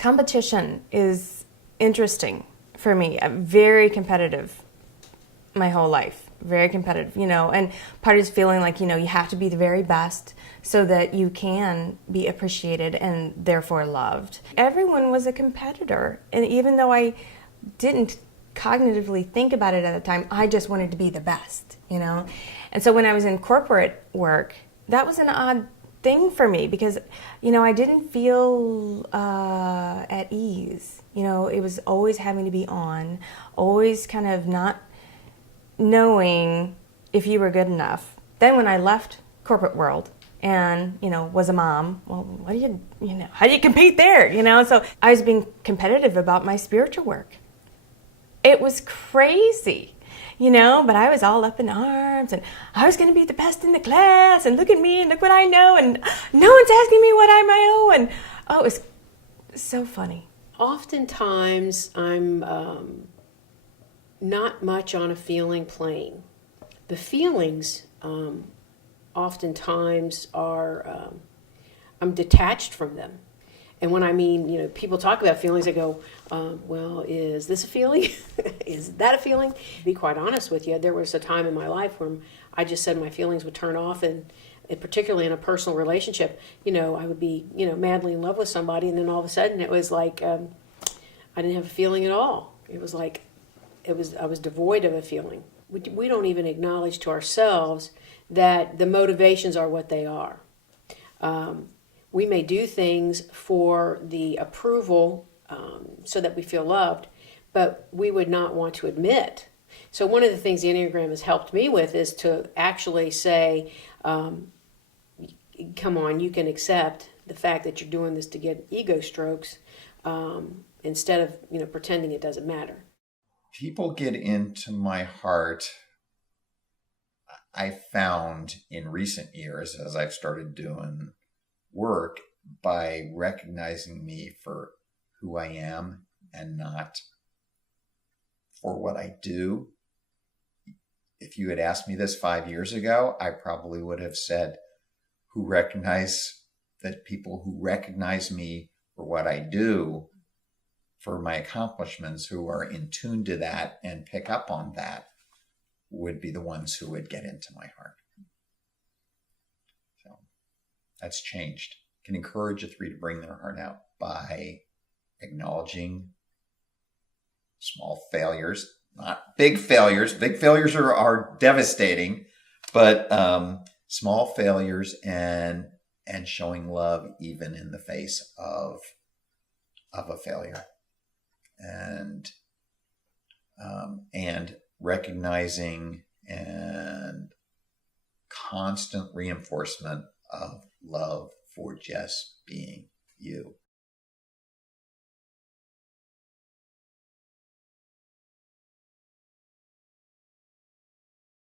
Competition is interesting for me. I'm very competitive my whole life, very competitive, and part is feeling like, you have to be the very best so that you can be appreciated and therefore loved. Everyone was a competitor, and even though I didn't cognitively think about it at the time, I just wanted to be the best, And so when I was in corporate work, that was an odd thing for me because, I didn't feel at ease. It was always having to be on, always kind of not knowing if you were good enough. Then when I left corporate world and, was a mom, well, how do you compete there? So I was being competitive about my spiritual work. It was crazy. But I was all up in arms and I was going to be the best in the class and look at me and look what I know and no one's asking me what I know. And it was so funny. Oftentimes I'm not much on a feeling plane. The feelings oftentimes are, I'm detached from them. And when I mean, people talk about feelings, I go, well, is this a feeling? Is that a feeling? To be quite honest with you, there was a time in my life when I just said my feelings would turn off, and particularly in a personal relationship, I would be, madly in love with somebody, and then all of a sudden it was like I didn't have a feeling at all. It was like I was devoid of a feeling. We don't even acknowledge to ourselves that the motivations are what they are. We may do things for the approval so that we feel loved, but we would not want to admit. So one of the things the Enneagram has helped me with is to actually say, come on, you can accept the fact that you're doing this to get ego strokes instead of pretending it doesn't matter. People get into my heart, I found in recent years as I've started doing work, by recognizing me for who I am and not for what I do. If you had asked me this 5 years ago, I probably would have said people who recognize me for what I do, for my accomplishments, who are in tune to that and pick up on that, would be the ones who would get into my heart. So that's changed. Can encourage a 3 to bring their heart out by acknowledging small failures, not big failures. Big failures are devastating, but small failures and showing love even in the face of a failure, and recognizing and constant reinforcement of love for just being you.